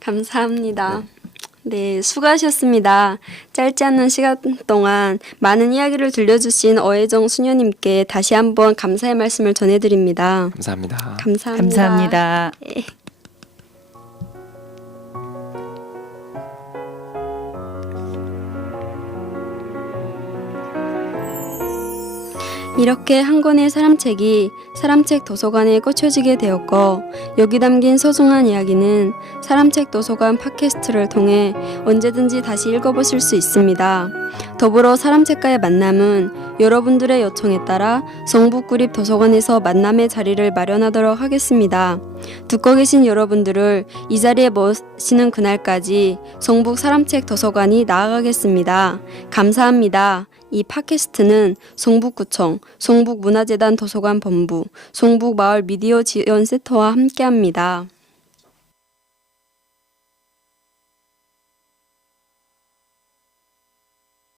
감사합니다. 네, 수고하셨습니다. 짧지 않은 시간 동안 많은 이야기를 들려주신 어혜정 수녀님께 다시 한번 감사의 말씀을 전해드립니다. 감사합니다. 감사합니다. 감사합니다. 이렇게 한 권의 사람책이 사람책 도서관에 꽂혀지게 되었고 여기 담긴 소중한 이야기는 사람책 도서관 팟캐스트를 통해 언제든지 다시 읽어보실 수 있습니다. 더불어 사람책과의 만남은 여러분들의 요청에 따라 성북구립 도서관에서 만남의 자리를 마련하도록 하겠습니다. 듣고 계신 여러분들을 이 자리에 모시는 그날까지 성북 사람책 도서관이 나아가겠습니다. 감사합니다. 이 팟캐스트는 성북구청, 성북문화재단 도서관 본부, 성북마을 미디어 지원센터와 함께합니다.